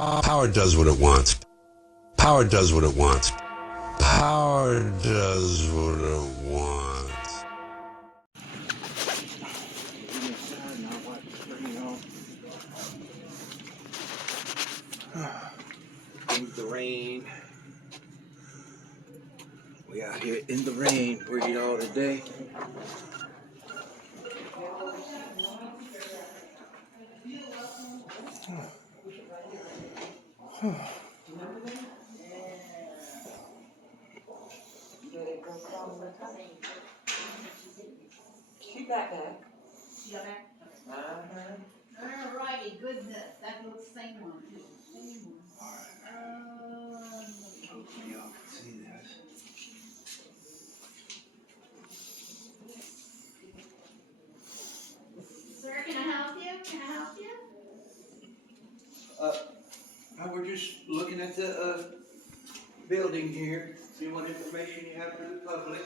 Power does what it wants. Power does what it wants. Power does what it wants. The rain. We out here in the rain pretty all today. She got that. You got that? Alrighty, good. That looks same one. Same one. Hopefully y'all can see this. Sir, can I help you? Can I help you? We're just looking at the building here. See what information you have for the public.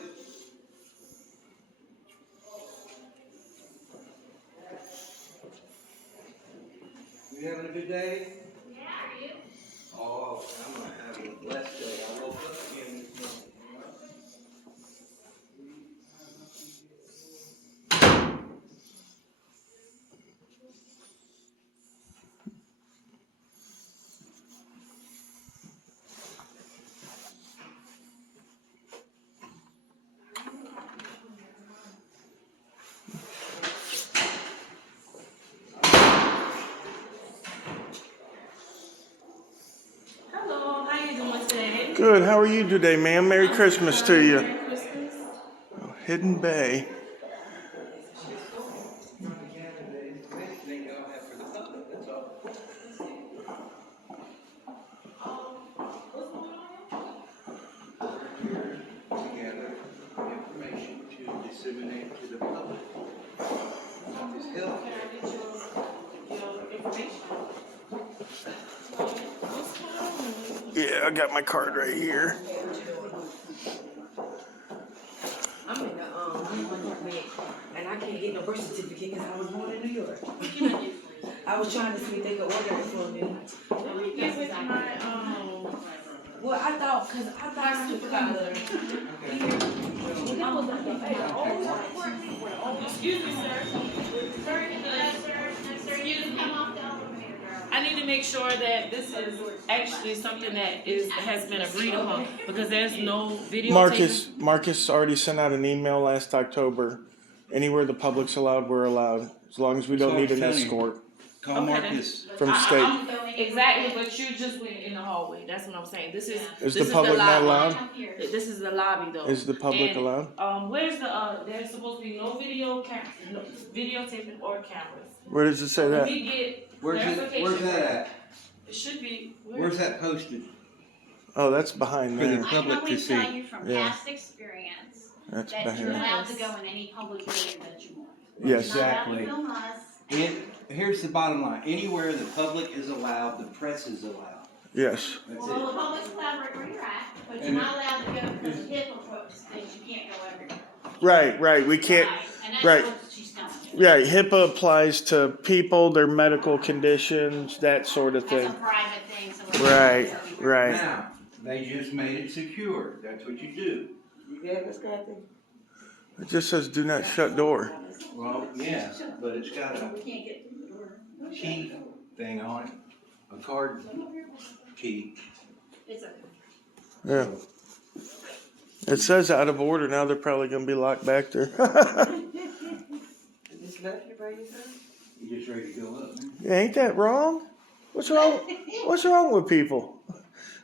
You having a good day? Yeah, are you? Oh, I'm gonna have a blessed day. I woke up again this morning. Hello, how you doing today? Good. How are you today, ma'am? Merry Christmas to you. Merry Christmas. Oh, Hidden Bay. Together information to disseminate to the public. This health Can I get your information? Yeah, I got my card right here. I'm in the and I can't get no birth certificate because I was born in New York. I was trying to see if they could order it for me. Let me get with my Well, I thought supervisor. excuse me, sir. Sir, you can come off the elevator, girl. I need to make sure that this is actually something that has been agreed upon because there's no video. Marcus already sent out an email last October. Anywhere the public's allowed, we're allowed. As long as we don't need an escort Call Okay, Marcus. from state. Exactly, but you just went in the hallway. That's what I'm saying. This is Is this the public not lobby. allowed? This is the lobby though. Is the public And, allowed? Where's the there's supposed to be no videotaping or cameras. Where does it say When that? we get Where's clarification, that at? It should be. Where's that posted? Oh, that's behind For the there. I can public to only see. tell you from Yeah. past experience That's that you're behind. allowed to go in any public building that you want. Yes. You're not allowed Exactly. to film us. Here's the bottom line. Anywhere the public is allowed, the press is allowed. Yes. That's Well, the it. public's allowed right where you're at, but you're And- not allowed to go because of HIPAA things. You can't go everywhere. Right. We can't. Right, and that's right. what she's telling you. Right. HIPAA applies to people, their medical conditions, that sort of That's thing. a private thing, so. it's Right. not- Right. Now, they just made it secure. That's what you do. Yeah, Miss Kathy. It just says do not shut door. Well, yeah, but it's got a We can't get through the door. key thing on it, a card key. It's okay. Yeah. It says out of order. Now they're probably going to be locked back there. Just left you by yourself? You just ready to go up, man? Yeah, ain't that wrong? What's wrong? What's wrong with people?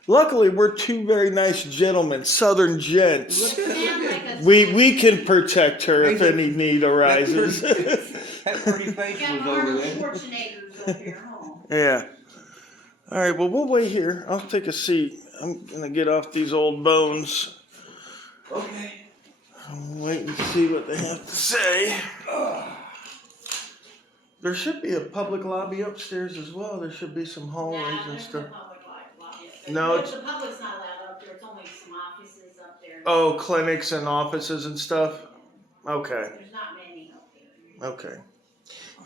Luckily, we're two very nice gentlemen, Southern gents. Look at it. We can protect her if any need arises. That pretty face Got was over Arnold there. Schwarzeneggers up here, huh? Yeah. All right. Well, we'll wait here. I'll take a seat. I'm gonna get off these old bones. Okay. I'm waiting to see what they have to say. There should be a public lobby upstairs as well. There should be some hallways and There's stuff. no public lobby up No, there. it's- The public's not allowed up there, it's only some offices up there. Oh, clinics and offices and stuff. Okay. There's not many up there. Okay.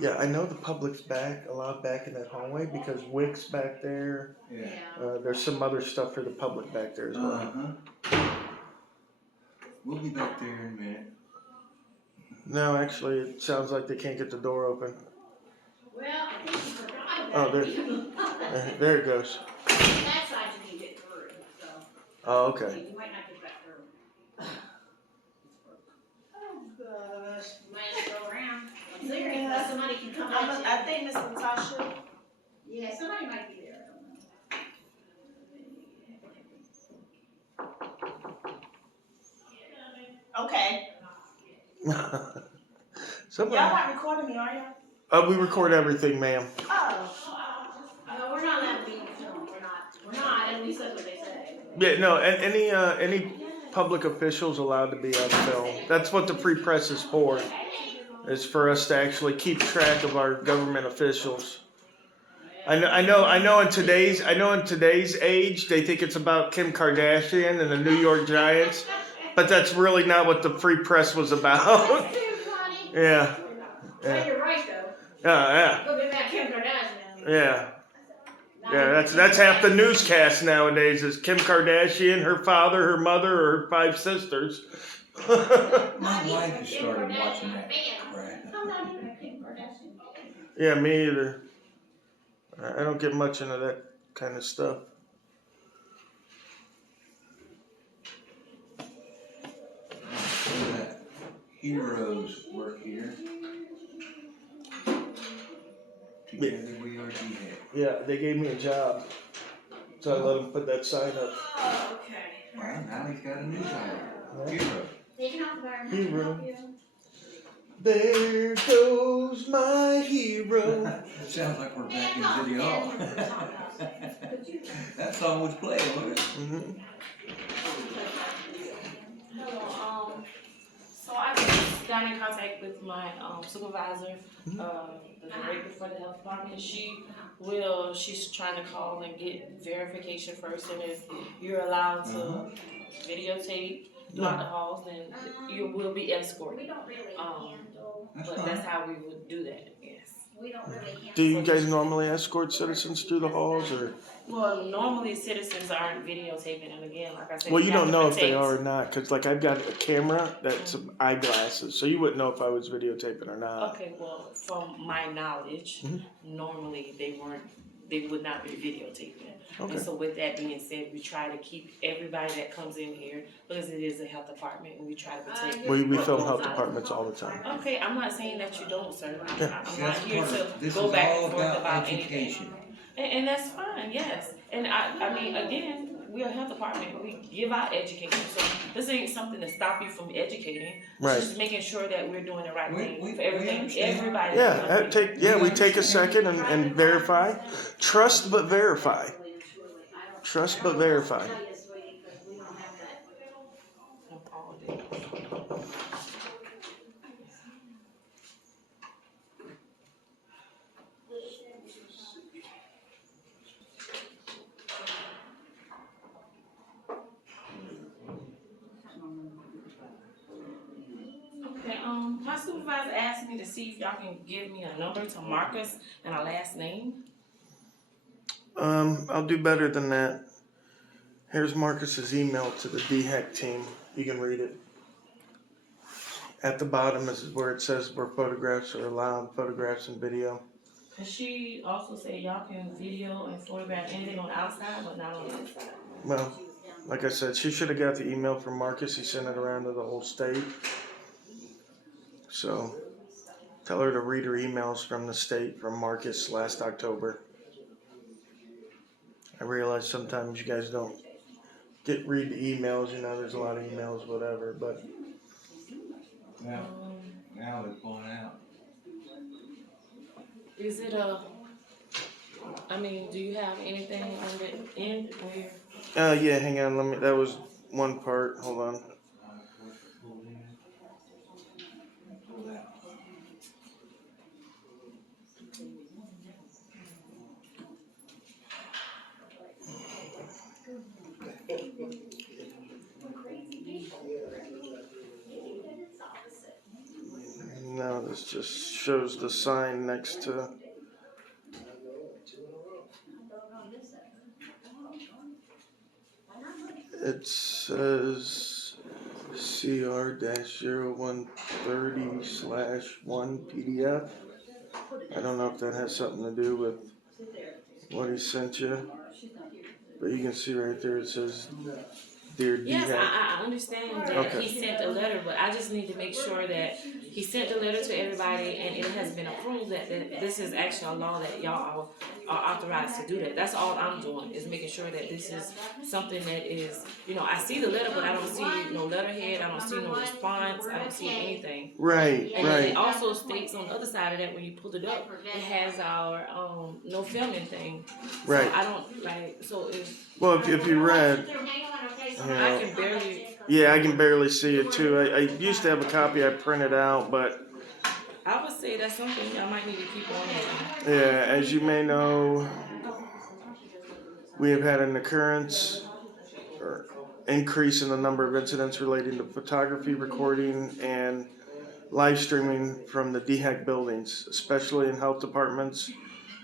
Yeah, I know the public's allowed back in that hallway because Wick's back there. Yeah. There's some other stuff for the public back there as well. Uh-huh. We'll be back there in a minute. No, actually, it sounds like they can't get the door open. Well, I think you forgot Oh, about there, there it goes. that side you can get through, so Oh, okay. you might not get that through. Oh, gosh. You might have to go around. I'm serious, unless somebody can come I at think Miss Natasha. you. Yeah, somebody might be there, I don't know. Okay. Somebody. Y'all not recording me, are y'all? We record everything, ma'am. Oh. We're not allowed to be in film, we're not, at least that's what they say. Yeah, no, and any public officials allowed to be on film. That's what the free press is for. Is for us to actually keep track of our government officials. I know in today's age they think it's about Kim Kardashian and the New York Giants, but that's really not what the free press was about. That's too funny. Yeah. But you're right though, Yeah. go get that Kim Kardashian. Yeah. Yeah, that's half the newscast nowadays is Kim Kardashian, her father, her mother, or her 5 sisters. My wife has started watching that crap. I'm not even a Kim Kardashian. Yeah, me either. I don't get much into that kind of stuff. So that heroes work here. Together we are DHEC. Yeah, they gave me a job, so I let them put that sign up. Oh, okay. Well, now he's got a new title. Hero. Taking off the bar, can I Hero. help you? There goes my hero. Sounds like we're back in City Hall. That song was playing, wasn't it? Mm-hmm. Hello, so I just got in contact with my supervisor, the director for the health department. She's trying to call and get verification first, and if you're allowed to videotape throughout the halls, then you will be We escorted. don't really handle, But that's how we would do that, yes. we don't really handle. Do you guys normally escort citizens through the halls, or? Well, normally citizens aren't videotaping, and again, like I said. Well, you have don't to know if they protect- are or not, because like I've got a camera that's some eyeglasses, so you wouldn't know if I was videotaping or not. Okay, well, from my knowledge, normally they would not be videotaping. Okay. And so with that being said, we try to keep everybody that comes in here, because it is a health department, and we try to protect. We what film goes health on. departments all the time. Okay, I'm not saying that you don't, sir. Yeah. I'm See, not that's here part to of, this go is back all and forth about about anything. education. And that's fine, yes. And I mean, again, we're a health department, we give out education, so this ain't something to stop you from educating. Right. It's just making sure that we're doing the right We thing for everything, understand. everybody. Yeah, that comes in. we take a second and verify. Trust but verify. Trust but verify. All day. Okay, my supervisor asked me to see if y'all can give me a number to Marcus and a last name. I'll do better than that. Here's Marcus's email to the DHEC team. You can read it. At the bottom is where it says where photographs are allowed, photographs and video. And she also said y'all can video and photograph anything on the outside, but not on the inside. Well, like I said, she should have got the email from Marcus. He sent it around to the whole state. So tell her to read her emails from the state from Marcus last October. I realize sometimes you guys don't read the emails, you know, there's a lot of emails, whatever, but Now they're pulling out. Is it do you have anything on the end where? yeah, hang on, that was one part, hold on. No, This just shows the sign next to. It says CR-0130/1 PDF. I don't know if that has something to do with what he sent you, but you can see right there it says, "Dear Yes, DHEC." I understand that Okay. he sent a letter, but I just need to make sure that he sent the letter to everybody and it has been approved that this is actually a law that y'all are authorized to do that. That's all I'm doing, is making sure that this is something that is, I see the letter, but I don't see no letterhead, I don't see no response, I don't see anything. Right, And then it right. also states on the other side of that, when you pull it up, it has our no filming thing. So Right. I don't so if Well, if you read, I can barely. yeah, I can barely see it too. I used to have a copy I printed out, but I would say that's something I might need to keep on hand. yeah, as you may know, we have had an occurrence or increase in the number of incidents relating to photography, recording, and live streaming from the DHEC buildings, especially in health departments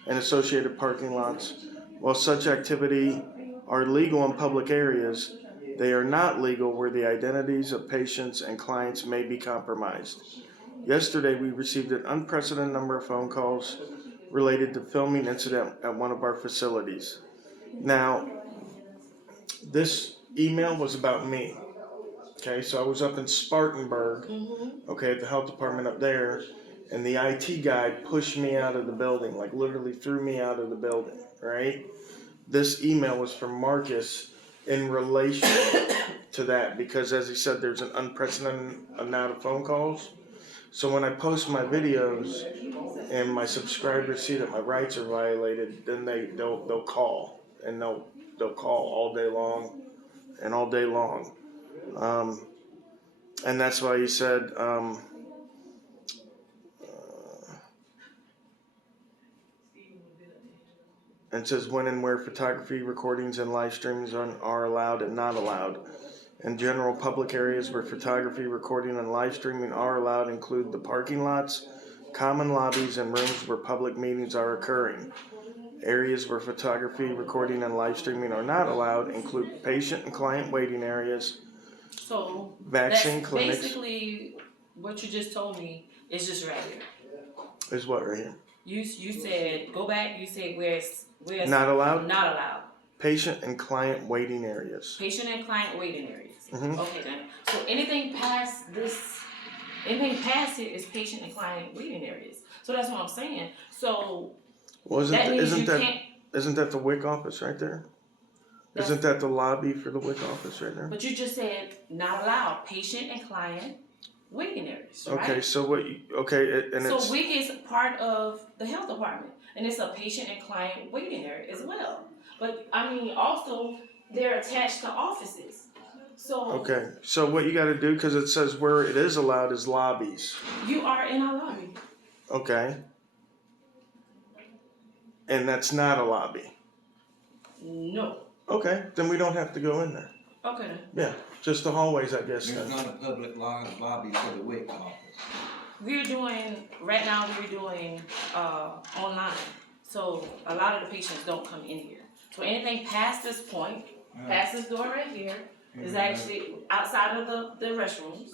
and associated parking lots. While such activity are legal in public areas, they are not legal where the identities of patients and clients may be compromised. Yesterday, we received an unprecedented number of phone calls related to filming incident at one of our facilities. Now, this email was about me. Okay, so I was up in Spartanburg, okay, at the health department up there, and the IT guy pushed me out of the building, like literally threw me out of the building, right? This email was from Marcus in relation to that, because as he said, there's an unprecedented amount of phone calls. So when I post my videos and my subscribers see that my rights are violated, then they'll call, and they'll call all day long and all day long. And that's why he said, and says when and where photography, recordings, and live streams are allowed and not allowed. In general, public areas where photography, recording, and live streaming are allowed include the parking lots, common lobbies, and rooms where public meetings are occurring. Areas where photography, recording, and live streaming are not allowed include patient and client waiting areas, So vaccine that's clinics. basically what you just told me is just right here. Is what right here? You said go back. You said where's Not allowed? Not allowed. Patient and client waiting areas. Patient and client waiting areas. Mhm. Okay then. So anything past it is patient and client waiting areas. So that's what I'm saying. So Well, that means isn't you that can't. isn't that the WIC office right there? Isn't that the lobby for the WIC office right there? But you just said not allowed. Patient and client waiting areas, right? Okay, so what? So WIC is part of the health department, and it's a patient and client waiting area as well. But I mean, also they're attached to offices. So okay. So what you got to do, because it says where it is allowed is lobbies. you are in our lobby. Okay. And that's not a lobby. No. Okay, then we don't have to go in there. Okay. Yeah, just the hallways, I guess. There's Then. not a public lobby for the WIC office. We're doing online. So a lot of the patients don't come in here. So anything past this point, past this door right here, is actually outside of the restrooms,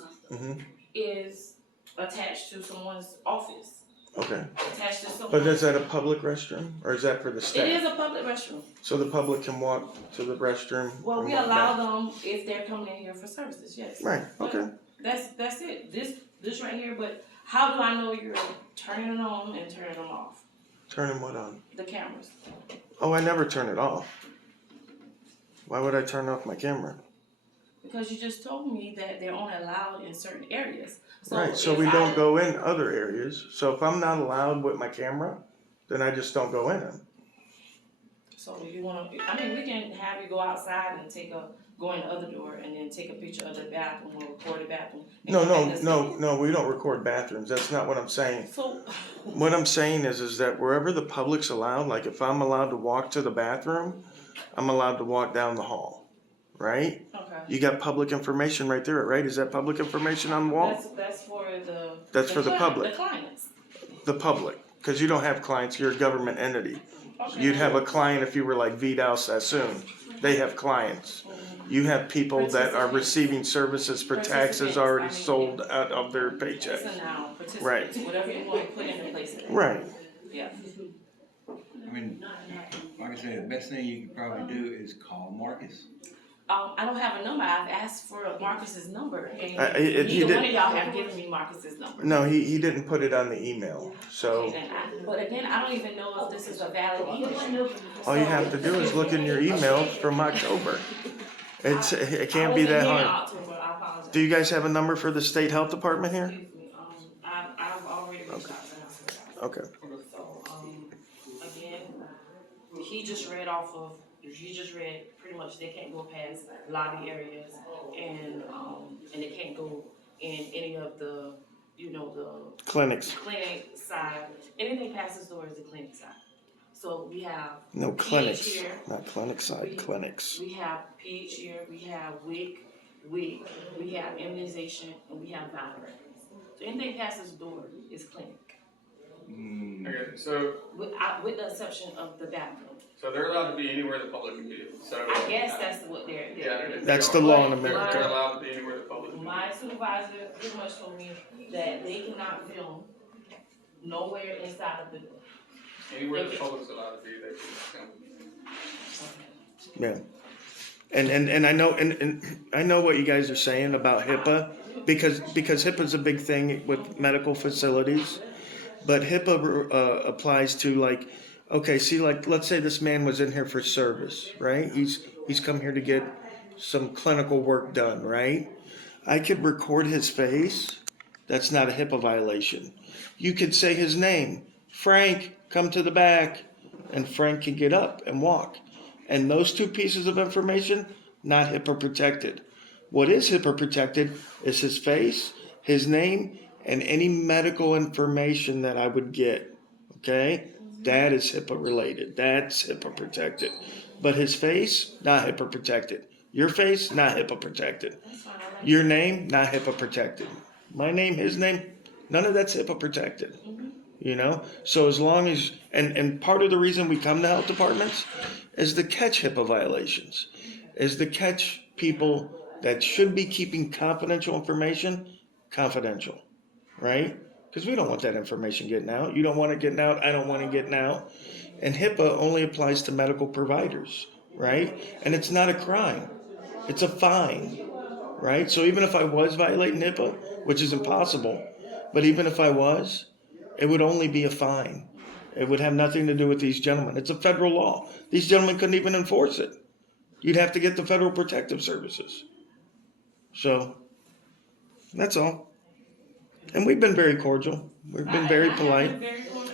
is attached to someone's office. Okay. Attached to someone. But is that a public restroom, or is that for the staff? It is a public restroom. So the public can walk to the restroom. Well, and we walk allow back. them if they're coming in here for services, yes. Right. Okay. That's it. This right here. But how do I know you're turning it on and turning them off? Turning what on? The cameras. Oh, I never turn it off. Why would I turn off my camera? Because you just told me that they're only allowed in certain areas. So Right, so we don't go in other areas. So if I'm not allowed with my camera, then I just don't go in them. So you want to? I mean, we can have you go outside and go in the other door and then take a picture of the bathroom or record the bathroom. No, we don't record bathrooms. That's not what I'm saying. So What I'm saying is that wherever the public's allowed, like if I'm allowed to walk to the bathroom, I'm allowed to walk down the hall. right? Okay. You got public information right there, right? Is that public information on the wall? That's for the. That's for the public. The clients. The public, because you don't have clients, you're a government entity. Okay. You'd have a client if you were like Vidal Sassoon. They have clients. You have people that are receiving services for taxes already sold out of their paycheck. Listen now, participants, Right. whatever you want to put into place. Right. Yeah. I mean, like I said, the best thing you could probably do is call Marcus. I don't have a number. I've asked for Marcus's number, and He neither one did. of y'all have given me Marcus's number. No, he didn't put it on the email. So But again, I don't even know if this is a valid email. all you have to do is look in your emails from October. It can't be that hard. I apologize. Do you guys have a number for the state health department here? Excuse me, I've already reached out to him. Okay. So, again, he just read pretty much they can't go past lobby areas and they can't go in any of the, the Clinics. clinic side. Anything past this door is the clinic side. So we have No, PH clinics. here. Not clinic side, clinics. We have PH here, we have WIC, we have immunization, and we have viral. So anything past this door is clinic, Okay, so with the exception of the bathroom. they're allowed to be anywhere the public can be. So I guess that's what they're. yeah, That's the law in They're America. allowed to be anywhere the public can be. My supervisor pretty much told me that they cannot film nowhere inside of the door. Anywhere the public's allowed to be, they can come. Yeah. And I know and I know what you guys are saying about HIPAA because HIPAA's a big thing with medical facilities, but HIPAA applies to like, okay, see, like let's say this man was in here for service, right? He's come here to get some clinical work done, right? I could record his face. That's not a HIPAA violation. You could say his name, Frank, come to the back, and Frank can get up and walk. And those two pieces of information, not HIPAA protected. What is HIPAA protected is his face, his name, and any medical information that I would get. Okay? That is HIPAA related. That's HIPAA protected. But his face, not HIPAA protected. Your face, not HIPAA protected. Your name, not HIPAA protected. My name, his name, none of that's HIPAA protected. You know? So as long as, and part of the reason we come to health departments is to catch HIPAA violations, is to catch people that should be keeping confidential information confidential, right? Because we don't want that information getting out. You don't want it getting out. I don't want it getting out. And HIPAA only applies to medical providers, right? And it's not a crime. It's a fine, right? So even if I was violating HIPAA, which is impossible, but even if I was, it would only be a fine. It would have nothing to do with these gentlemen. It's a federal law. These gentlemen couldn't even enforce it. You'd have to get the Federal Protective Services. So, that's all. And we've been very cordial. We've been very polite.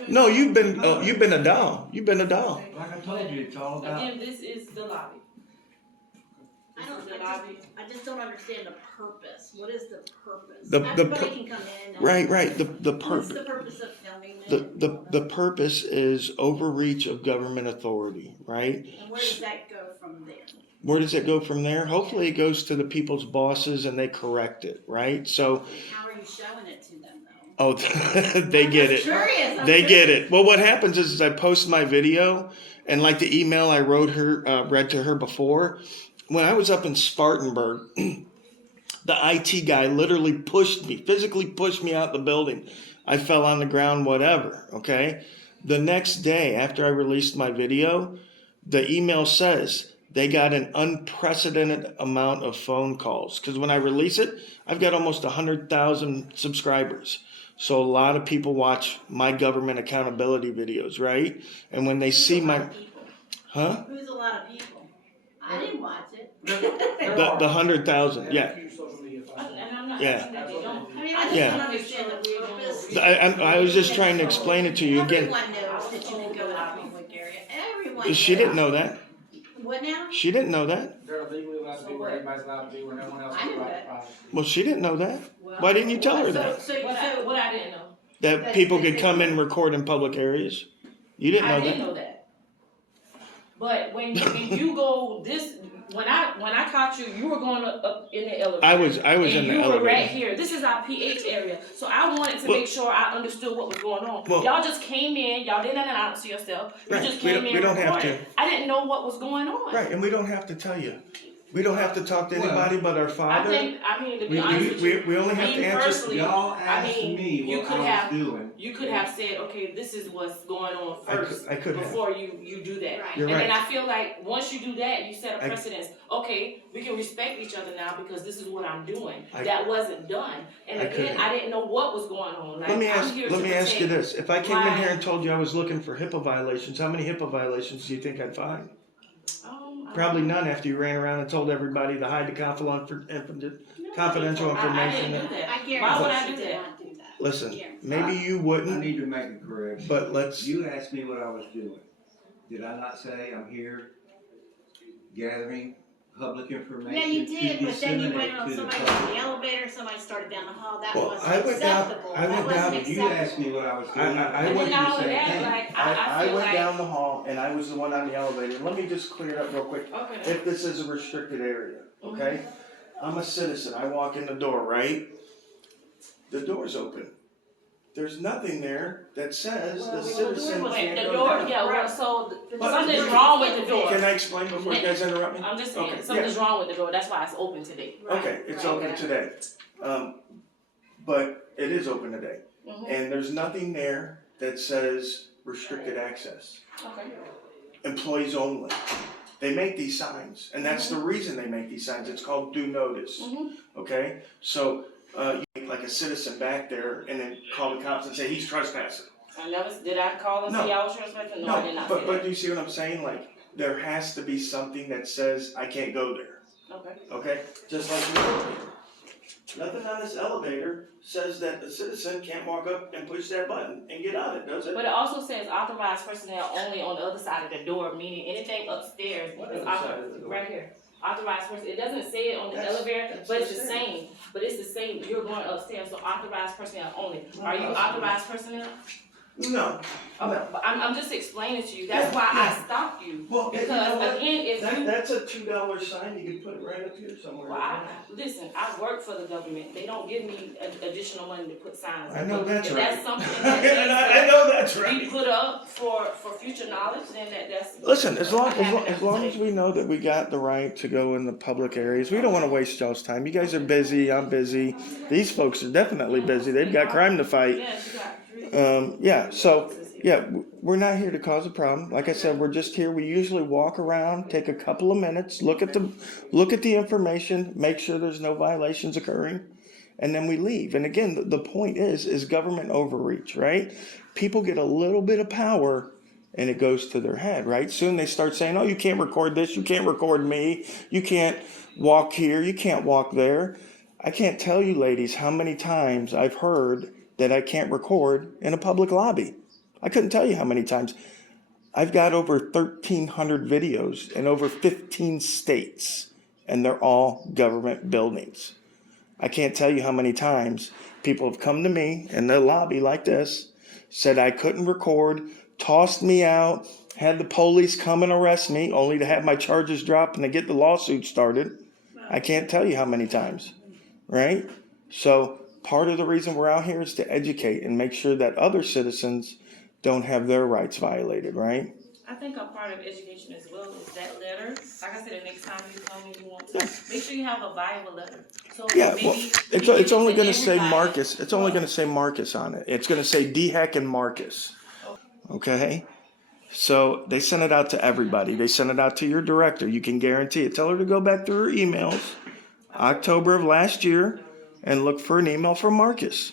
No, you've been a doll. You've been a doll. Like I told you, it's all about. Again, this is the lobby. I just don't understand the purpose. What is the purpose? Everybody can come in. Right. The What's purpose. the purpose of filming it? The purpose is overreach of government authority, right? And where does that go from there? Where does it go from there? Hopefully it goes to the people's bosses and they correct it, right? So, How are you showing it to them though? oh, they get it. They get it. Well, what happens is I post my video and like the email I read to her before, when I was up in Spartanburg, the IT guy literally physically pushed me out the building. I fell on the ground, whatever, okay? The next day after I released my video, the email says they got an unprecedented amount of phone calls. Because when I release it, I've got almost 100,000 subscribers. So a lot of people watch my government accountability videos, right? And when they see my... Huh? Who's a lot of people? I didn't watch it. The 100,000, yeah. And I'm not Yeah. saying that they don't. I mean, I just Yeah. don't understand the purpose. I was just trying to explain it to you again. Everyone knows that you can go to a public area. Everyone. She didn't know that. What now? She didn't know that. They're legally allowed to be where everybody's allowed to be, where no one else I is knew allowed that. to buy. Well, she didn't know that. Why didn't you tell her that? What I didn't know. That people could come in and record in public areas? You didn't know I didn't that? know that. But when you go this, when I caught you, you were going up in the elevator. I was and in the you elevator. were right here. This is our PH area. So I wanted to make sure I understood what was going on. Well, y'all just came in. Y'all didn't announce yourself. You Right. just came in. We don't have recorded. to. I didn't know what was going on. Right, and we don't have to tell you. We don't have to talk to anybody but our I father. mean, to be honest with you, We only have to me answer. personally, Y'all I asked mean, me you what could I have, was doing. you could have said, okay, this is what's going on first I could have. before you do that. Right. You're And right. then I feel like once you do that, you set a I- precedence. Okay, we can respect each other now because this is what I'm doing. I- That wasn't done. And I again, couldn't. I didn't know what was going on. Like, Let me I'm ask. here Let to me ask you protect this: if I came in my- here and told you I was looking for HIPAA violations, how many HIPAA violations do you think I'd find? I Probably don't know. none. After you ran around and told everybody to hide the confidential I information. didn't do that. I guarantee Why would I she do did that? not do that. Listen, Yeah. maybe you I wouldn't, need to make a correction. but let's. You asked me what I was doing. Did I not say I'm here gathering public information? Yeah, you to did, but then you disseminate went on to the somebody public? in the elevator, somebody started down the hall, that Well, wasn't I went down- acceptable. I went That wasn't down- You acceptable. asked me what I was doing. I And went then to all the of same that, thing. like, I feel went like, down the hall and I was the one on the elevator. Let me just clear it up real quick. okay. If this is a restricted area, okay? I'm a citizen. I walk in the door, right? The door's open. There's nothing there that says the citizen Wait, can't the go door, down. yeah, well, so But- something's wrong with the door. Can I explain before you guys interrupt me? I'm just Okay, saying, something's wrong with the door, that's why it's open today. Okay, it's open today. But it is open today. Mhm. And there's nothing there that says restricted access. Okay. Employees only. They make these signs, and that's the reason they make these signs. It's called due notice. Mhm. Okay? So, you make like a citizen back there and then call the cops and say he's trespassing. Did I call and No. say I was trespassing? No, I did not say but that. do you see what I'm saying? Like, there has to be something that says I can't go there. Okay. Okay? Just like the elevator. Nothing on this elevator says that a citizen can't walk up and push that button and get on it, does it? But it also says authorized personnel only on the other side of the door, meaning anything upstairs What is other side of the authorized, door? right here. Authorized person, it doesn't say it on the That's- elevator, that's but it's the upstairs. same, but it's the same, you're going upstairs, so authorized personnel only. Are you authorized personnel? No. Okay, but I'm just explaining to you, that's Yeah, why yeah. I stopped you. Well, you know Because what? again, if you, That's a $2 sign. You can put it right up here somewhere. well, listen, I work for the government, they don't give me additional money to put signs. I know that's If right. that's something And that I know that's be right. put up for future knowledge, then that's. Listen, as long I have enough as long to as say. we know that we got the right to go in the public areas, we don't want to waste y'all's time. You guys are busy. I'm busy. These folks are definitely busy. They've got crime to fight. Yeah, you got three. Yeah. So yeah, we're not here to cause a problem. Like I said, we're just here. We usually walk around, take a couple of minutes, look at the information, make sure there's no violations occurring, and then we leave. And again, the point is government overreach, right? People get a little bit of power and it goes to their head, right? Soon they start saying, oh, you can't record this, you can't record me, you can't walk here, you can't walk there. I can't tell you, ladies, how many times I've heard that I can't record in a public lobby. I couldn't tell you how many times. I've got over 1,300 videos in over 15 states, and they're all government buildings. I can't tell you how many times people have come to me in the lobby like this, said I couldn't record, tossed me out, had the police come and arrest me, only to have my charges dropped and to get the lawsuit started. I can't tell you how many times, right? So part of the reason we're out here is to educate and make sure that other citizens don't have their rights violated, right? I think a part of education as well is that letter. Like I said, the next time you tell me you want to, make sure you have a viable letter. So Yeah, maybe well, we it's give it's it only to going to say everybody. Marcus. It's only going to say Marcus on it. It's going to say DHEC and Marcus. Okay? So they sent it out to everybody. They sent it out to your director. You can guarantee it. Tell her to go back through her emails, October of last year, and look for an email from Marcus.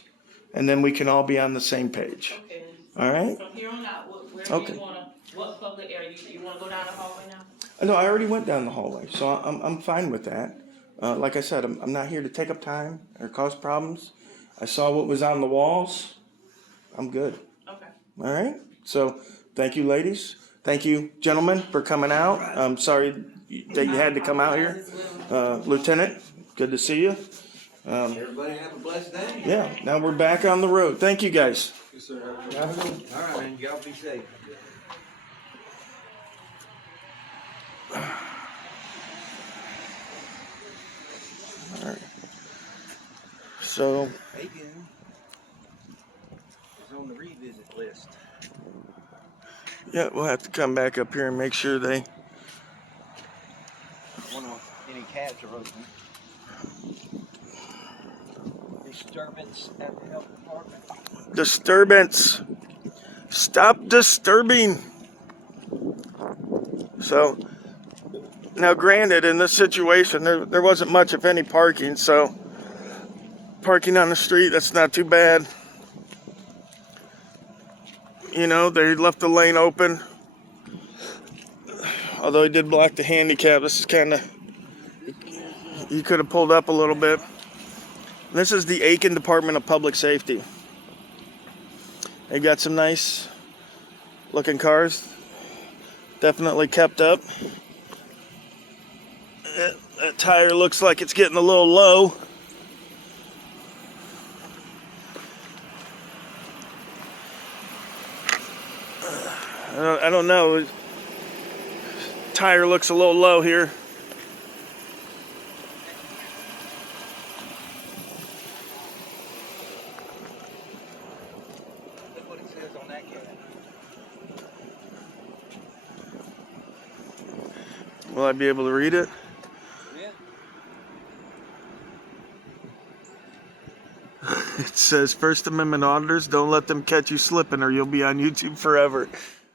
And then we can all be on the same page. Okay. All right? From here on out, where Okay. do you wanna, what public area, you wanna go down the hallway now? No, I already went down the hallway, so I'm fine with that. Like I said, I'm not here to take up time or cause problems. I saw what was on the walls. I'm good. Okay. All right. So thank you, ladies. Thank you, gentlemen, for coming out. I'm sorry that you had to come out here. Lieutenant, good to see you. Everybody have a blessed day. Yeah, now we're back on the road. Thank you, guys. Yes, sir. All right, man, y'all be safe. So, Bacon is on the revisit list. yeah, we'll have to come back up here and make sure they. I wonder if any cabs are open. Disturbance at the health department. Disturbance. Stop disturbing. So, now granted, in this situation, there wasn't much, if any, parking, so parking on the street, that's not too bad. You know, they left the lane open. Although he did block the handicap, this is kind of, you could have pulled up a little bit. This is the Aiken Department of Public Safety. They got some nice looking cars. Definitely kept up. That tire looks like it's getting a little low. I don't know. Tire looks a little low here. Look what it says on that cab. Will I be able to read it? Yeah. It says, First Amendment auditors, don't let them catch you slipping or you'll be on YouTube forever.